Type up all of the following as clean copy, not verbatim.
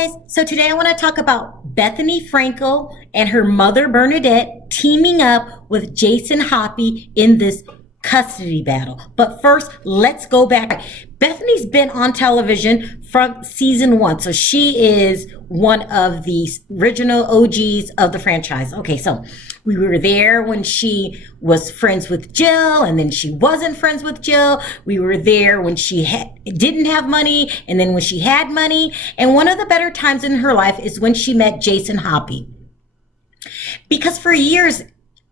guys. So today I want to talk about Bethenny Frankel and her mother Bernadette teaming up with Jason Hoppy in this custody battle. But first, let's go back. Bethenny's been on television from season 1. So she is one of the original OGs of the franchise. Okay, so we were there when she was friends with Jill, and then she wasn't friends with Jill. We were there when she didn't have money, and then when she had money. And one of the better times in her life is when she met Jason Hoppy. Because for years,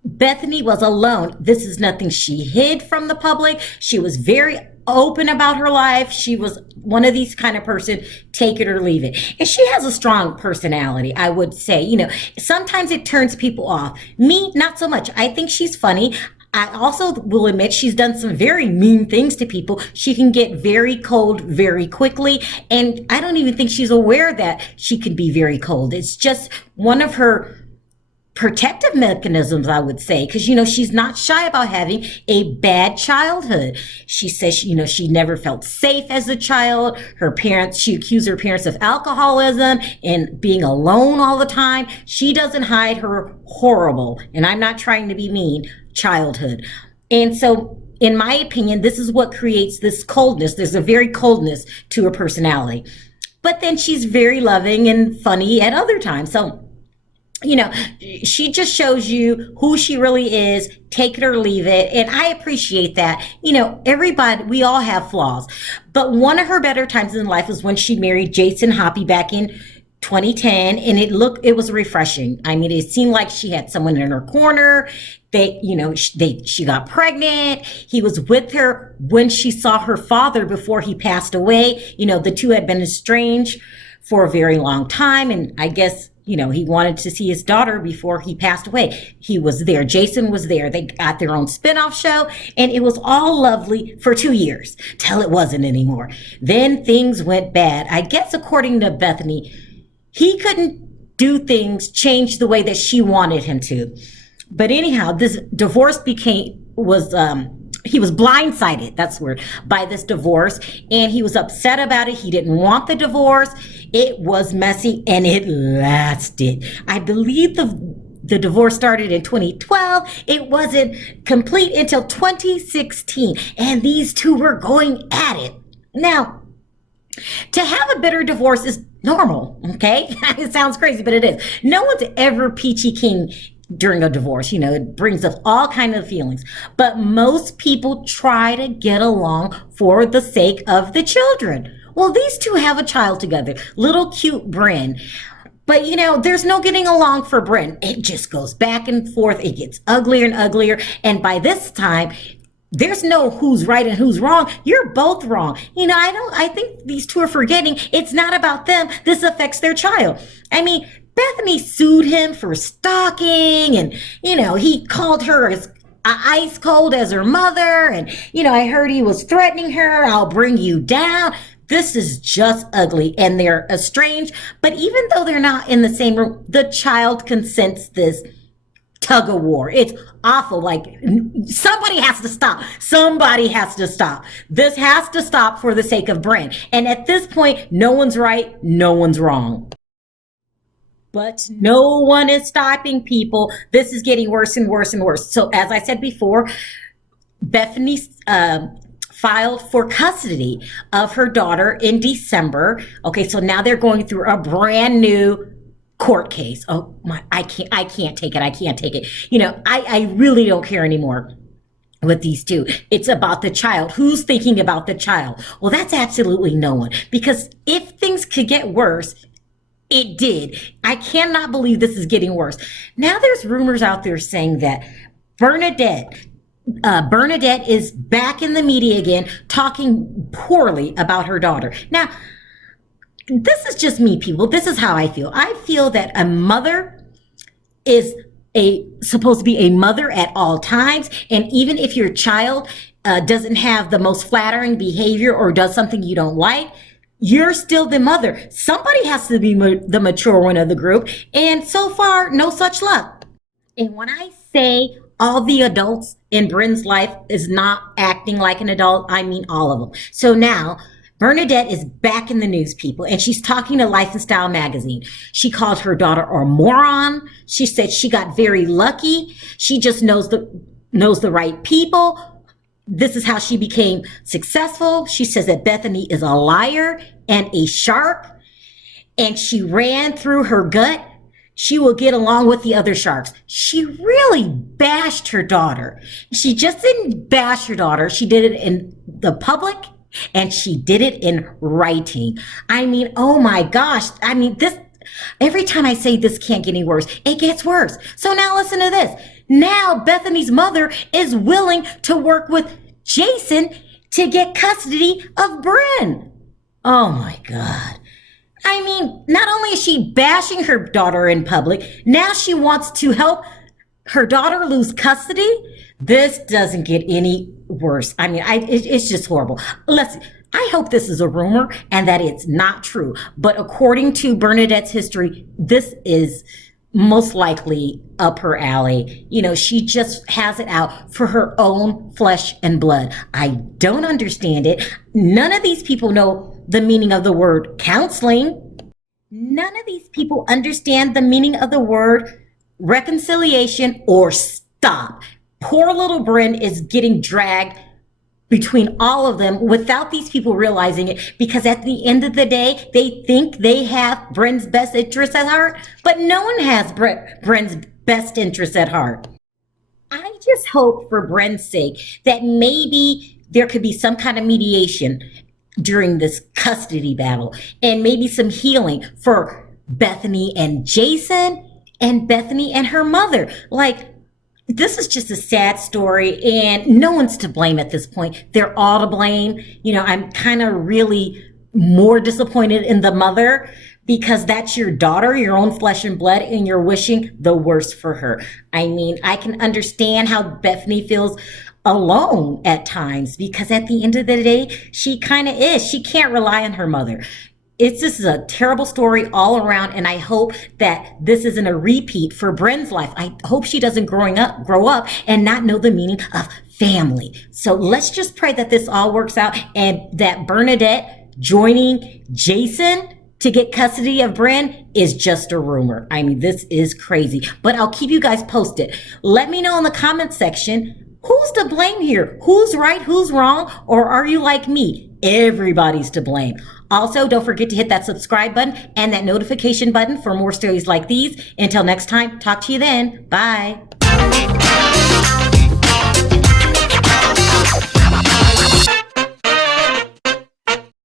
Bethenny was alone. This is nothing she hid from the public. She was very open about her life. She was one of these kind of person, take it or leave it. And she has a strong personality, I would say. You know, sometimes it turns people off. Me, not so much. I think she's funny. I also will admit she's done some very mean things to people. She can get very cold very quickly. And I don't even think she's aware that she can be very cold. It's just one of her protective mechanisms, I would say, because, you know, she's not shy about having a bad childhood. She says, you know, she never felt safe as a child. She accused her parents of alcoholism and being alone all the time. She doesn't hide her horrible, and I'm not trying to be mean, childhood. And so, in my opinion, this is what creates this coldness. There's a very coldness to her personality. But then she's very loving and funny at other times. So, you know, she just shows you who she really is, take it or leave it. And I appreciate that. You know, everybody, we all have flaws. But one of her better times in life was when she married Jason Hoppy back in 2010. And it was refreshing. I mean, it seemed like she had someone in her corner. She got pregnant. He was with her when she saw her father before he passed away. You know, the two had been estranged for a very long time. And I guess, you know, he wanted to see his daughter before he passed away. He was there. Jason was there. They got their own spinoff show, and it was all lovely for 2 years till it wasn't anymore. Then things went bad. I guess according to Bethenny, he couldn't do things, change the way that she wanted him to. But anyhow, this divorce he was blindsided, that's the word, by this divorce, and he was upset about it. He didn't want the divorce. It was messy, and it lasted. I believe the divorce started in 2012. It wasn't complete until 2016, and these two were going at it. Now, to have a bitter divorce is normal, okay? It sounds crazy, but it is. No one's ever peachy keen during a divorce. You know, it brings up all kinds of feelings. But most people try to get along for the sake of the children. Well, these two have a child together, little cute Bryn. But, you know, there's no getting along for Bryn. It just goes back and forth. It gets uglier and uglier. And by this time, there's no who's right and who's wrong. You're both wrong. You know, I think these two are forgetting it's not about them. This affects their child. I mean, Bethenny sued him for stalking, and, you know, he called her as ice cold as her mother. And, you know, I heard he was threatening her. I'll bring you down. This is just ugly, and they're estranged. But even though they're not in the same room, the child can sense this tug of war. It's awful. Like, somebody has to stop. Somebody has to stop. This has to stop for the sake of Bryn. And at this point, no one's right. No one's wrong. But no one is stopping people. This is getting worse and worse and worse. So as I said before, Bethenny filed for custody of her daughter in December. Okay, so now they're going through a brand new court case. Oh my, I can't take it. I can't take it. You know, I really don't care anymore with these two. It's about the child. Who's thinking about the child? Well, that's absolutely no one. Because if things could get worse, it did. I cannot believe this is getting worse. Now there's rumors out there saying that Bernadette is back in the media again, talking poorly about her daughter. Now, this is just me, people. This is how I feel. I feel that a mother is supposed to be a mother at all times. And even if your child doesn't have the most flattering behavior or does something you don't like, you're still the mother. Somebody has to be the mature one of the group. And so far, no such luck. And when I say all the adults in Bryn's life is not acting like an adult, I mean all of them. So now Bernadette is back in the news, people, and she's talking to Life and Style magazine. She called her daughter a moron. She said she got very lucky. She just knows the right people. This is how she became successful. She says that Bethenny is a liar and a shark, and she ran through her gut. She will get along with the other sharks. She really bashed her daughter. She just didn't bash her daughter. She did it in the public, and she did it in writing. I mean, oh my gosh. I mean, every time I say this can't get any worse, it gets worse. So now listen to this. Now Bethenny's mother is willing to work with Jason to get custody of Bryn. Oh my God. I mean, not only is she bashing her daughter in public, now she wants to help her daughter lose custody. This doesn't get any worse. I mean, it's just horrible. I hope this is a rumor and that it's not true. But according to Bernadette's history, this is most likely up her alley. You know, she just has it out for her own flesh and blood. I don't understand it. None of these people know the meaning of the word counseling. None of these people understand the meaning of the word reconciliation or stop. Poor little Bryn is getting dragged between all of them without these people realizing it, because at the end of the day, they think they have Bryn's best interest at heart, but no one has Bryn's best interest at heart. I just hope for Bryn's sake that maybe there could be some kind of mediation during this custody battle, and maybe some healing for Bethenny and Jason, and Bethenny and her mother. Like, this is just a sad story, and no one's to blame at this point. They're all to blame. You know, I'm kind of really more disappointed in the mother, because that's your daughter, your own flesh and blood, and you're wishing the worst for her. I mean, I can understand how Bethenny feels alone at times, because at the end of the day, she kind of is. She can't rely on her mother. This is a terrible story all around, and I hope that this isn't a repeat for Bryn's life. I hope she doesn't grow up and not know the meaning of family. So let's just pray that this all works out, and that Bernadette joining Jason to get custody of Bryn is just a rumor. I mean, this is crazy, but I'll keep you guys posted. Let me know in the comment section, who's to blame here? Who's right? Who's wrong? Or are you like me? Everybody's to blame. Also, don't forget to hit that subscribe button and that notification button for more stories like these. Until next time, talk to you then. Bye.